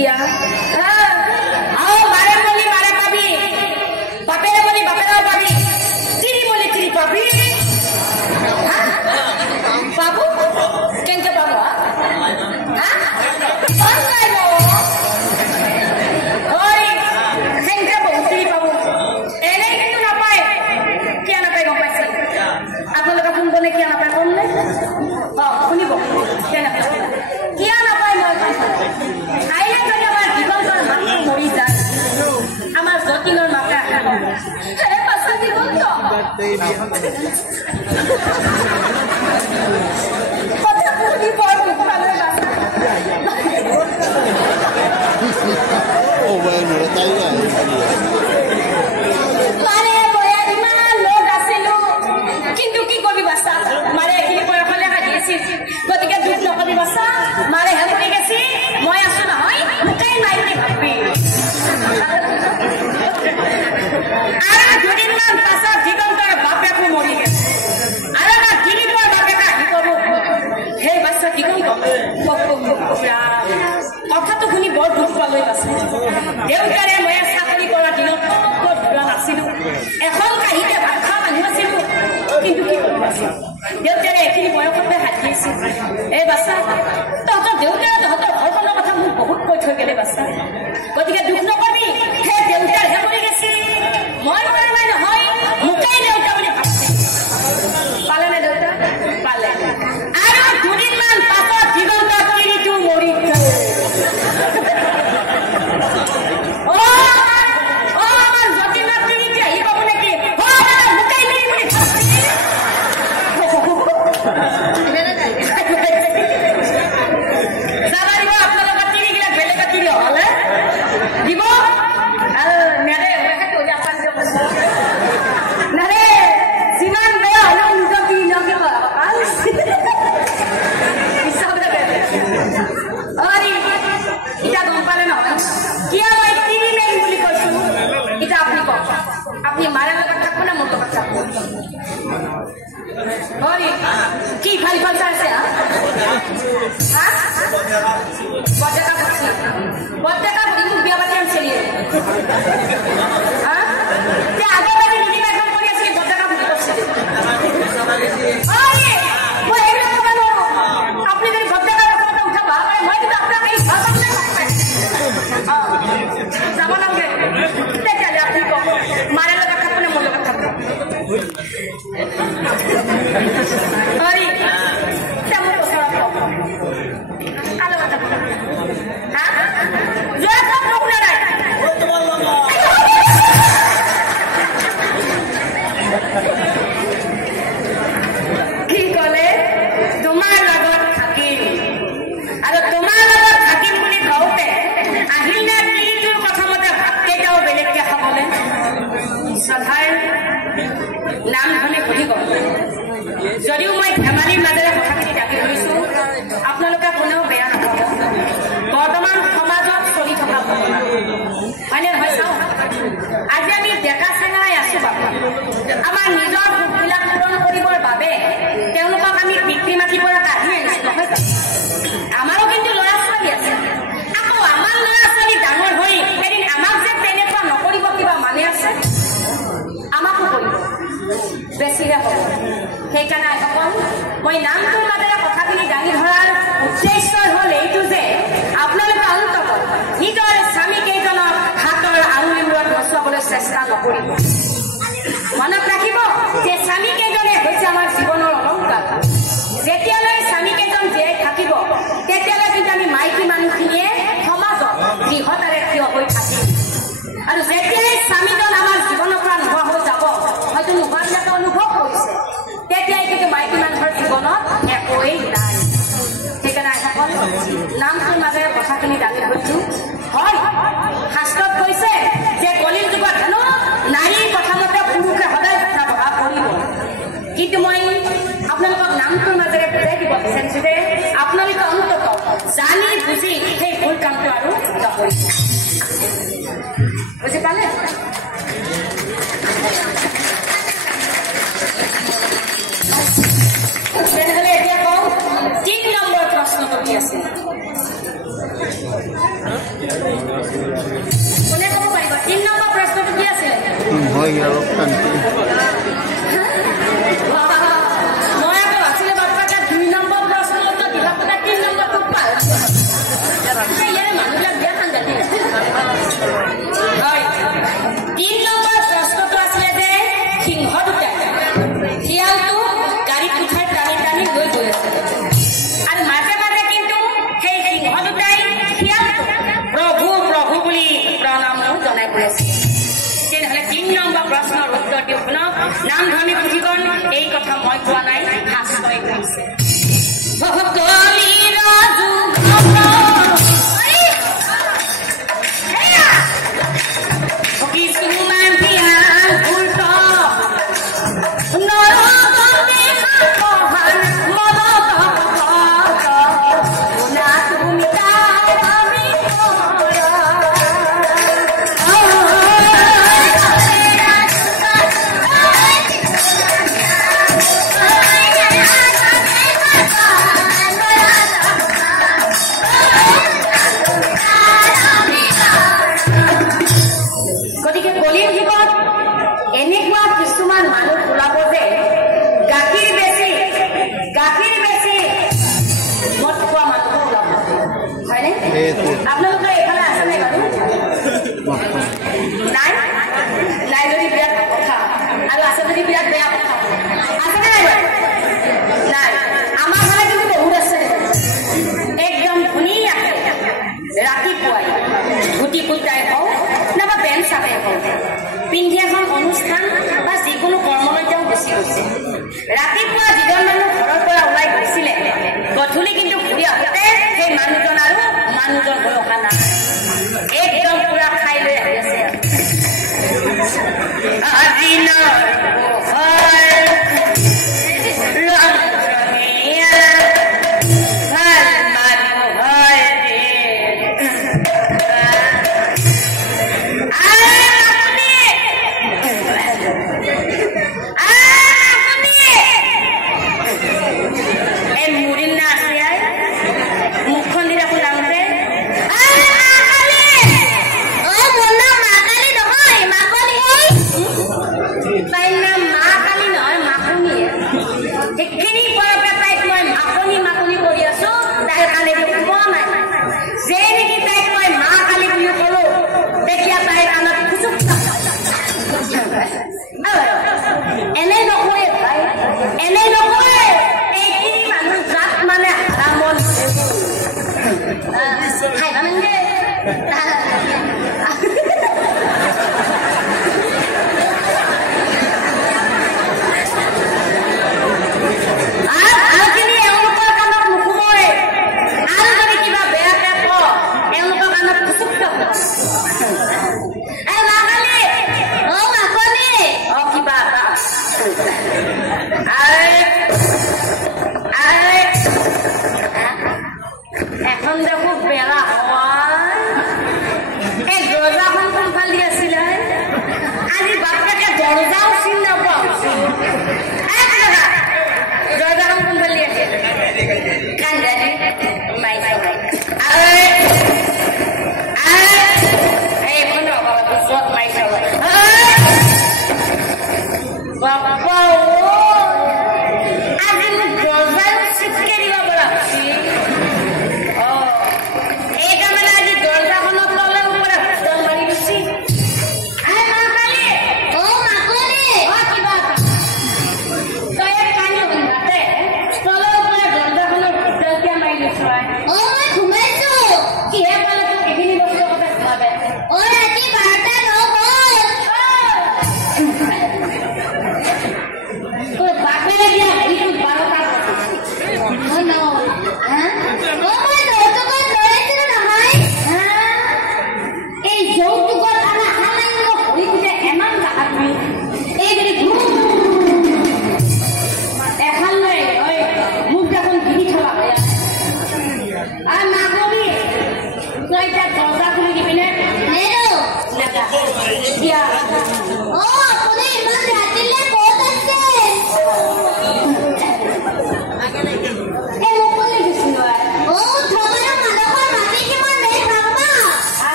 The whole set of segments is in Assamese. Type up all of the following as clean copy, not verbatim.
কিয়া মারে বলি মারে পাবি বাপেরে বলি বাপেরাও পাবি চিরি বলি চিরি পাবি বাবু কেনকে পাবো আপোনালোকে ফোন বলে কিয় নাপায় কম নে শুনিব কিয় নাপায় কিয় নাপায় মই কাইলে যদি আমাৰ দিগন্তৰ মাতটো মৰি যায় আমাৰ যতীনৰ মাকে হে পাছা দিগন্ত কথা শুনি বৰ দুখ পালে গতিকে দুখ নকবি বাচ্চা মাৰে হে কৰি গেছি মই আছো নহয় মোকেই মাৰি ভাবি আৰু দুদিনমান পাছত দিগন্তৰ বাপেকো মৰি গেছে আৰু এটা দিলীপৰ বাপেকে আহি কব সেই বাচ্চা দিগন্ত কথাটো শুনি বৰ দুখ পালৈ আছে দেউতাৰে মই চাকৰি কৰা দিনত ধৰা নাছিলো এখন কাহিতে ভাত খোৱা মানুহ আছিলো কিন্তু কি কৰিব আছিল দেউতাৰে এইখিনি বয়সতে হাতি আছিল এই বাচ্চা তহঁতৰ দেউতাৰে তহঁতৰ ঘৰখনৰ কথা মোক বহুত কৈ থৈ গেলে বাচ্চা গতিকে দুখ নকবি সেই দেউতাৰহে কৰি গেছি মই কৰা নাই নহয় মোকেই দেউতা বুলি ভাবছি পালে নে দেউতা পালে আৰু দুদিনমান পাছত দিগন্ত তিৰিটো মৰি গ'ল আমাৰ যতীনৰ তিৰিটো আহি পাব নেকি মোকেই মিলি বুলি ভাবছি কি খালি পয়সা আছে বদ্দেকা বুড়ি মোক বিয়া পাতি আনছিলি আগৰ বাৰে নিৰ্বাচন কৰি আছিলি বদ্দেকা বুড়ি কৰিছিলি মই এইবিলাক ক'ব নোৱাৰো আপুনি যদি বদ্দেকাৰ কথা উঠাবা মই কিন্তু আপোনাক এই ঘৰ যাব নালাগে তেতিয়াহ'লে আপুনি কওক মাৰে লগত থাকব নে মোৰ লগত থাকব কি কলে তোমাৰ লগত থাকিম আৰু তোমাৰ লগত থাকিম বুলি কওঁতে আহিল নে তিৰিটোৰ কথামতে ভাত কেইটাও বেলেগকে খাবলে সধাই নাম ধনে সুধি গ'ল যদিও মই ধেমালিৰ মাজেৰে কথাখিনি দাবী কৰিছো আপোনালোকে কোনেও বেয়া নাপাব বৰ্তমান সমাজত চলি থকা ঘটনা হয়নে নহয় চাওক আজি আমি ডেকা চেঙাই আছো বাবা আমাৰ নিজৰ ভোকবিলাক পূৰণ কৰিবৰ বাবে তেওঁলোকক আমি পিতৃ মাতৃৰ পৰা কাঢ়ি আনিছো নহয় আমাৰো কিন্তু ল'ৰা ছোৱালী আছে আকৌ আমাৰ ল'ৰা ছোৱালী ডাঙৰ হৈ এদিন আমাক যে তেনেকুৱা নকৰিব কিবা মানে আছে আমাকো কৰিব বেছিহে হ'ব সেইকাৰণে আইসকল মই নামটোৰ মাজেৰে কথাখিনি দাঙি ধৰাৰ উদ্দেশ্য হ'ল এইটো যে আপোনালোকে অন্তত নিজৰ স্বামীকেইজনক হাতৰ আঙুলিবোৰত নচুৱাবলৈ চেষ্টা নকৰিব মনত ৰাখিব যে স্বামীকেইজনে হৈছে আমাৰ জীৱনৰ অলংকাৰ যেতিয়ালৈ স্বামীকেইজন জীয়াই থাকিব তেতিয়ালৈ কিন্তু আমি মাইকী মানুহখিনিয়ে সমাজত দৃঢ়তাৰে থিয় হৈ থাকিম আৰু যেতিয়াই স্বামীজন আমাৰ জীৱনৰ পৰা নোহোৱা হৈ যাব হয়তো নোহোৱাবিলাকে অনুভৱ কৰিছে তেতিয়াই কিন্তু মাইকী মানুহৰ জীৱনত একোৱেই নাই সেইকাৰণে আইসকল নামটোৰ মাজেৰে কথাখিনি দাঙি ধৰিছো হয় শাস্ত্ৰত কৈছে যে কলিৰ যুগত হেনো নাৰীৰ কথামতে পুৰুষে সদায় কথা বহা কৰিব কিন্তু মই আপোনালোকক নামটোৰ মাজেৰে বুজাই দিব বিচাৰিছো যে আপোনালোকে অন্তত জানি বুজি সেই ভুল কামটো আৰু নকৰিব বুজি পালে তেনেহ'লে এতিয়া কওঁ ৩ নম্বৰ প্ৰশ্নটো কি আছে কোনে ক'ব পাৰিব 3 নম্বৰ প্ৰশ্নটো কি আছিল হৈ গেল কান্তি মই আকৌ আছিলে বাচ্চাটা 2 নম্বৰ প্ৰশ্নৰ উত্তৰ দিলা কোনে 3 নম্বৰ খুব পাল ইয়াৰে মানুহবিলাক বিয়া খান জানি হয় 3 নম্বৰ প্ৰশ্নটো আছিলে যে সিংহ দুটা শিয়ালটো গাড়ীত উঠাই টানি টানি লৈ গৈ আছে আৰু মাজে মাজে কিন্তু সেই সিংহ দুটাই শিয়ালটো প্ৰভু প্ৰভু বুলি প্ৰণামো জনাই গৈ আছে তেনেহ'লে 3 নম্বৰ প্ৰশ্নৰ উত্তৰ দিওঁ শুনক নাম ধৰ্মী পুথিখন এই কথা মই কোৱা নাই শাস্ত্ৰই কৈছে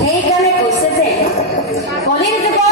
সেইকাৰণে কৈছে যে কলিৰ যুগত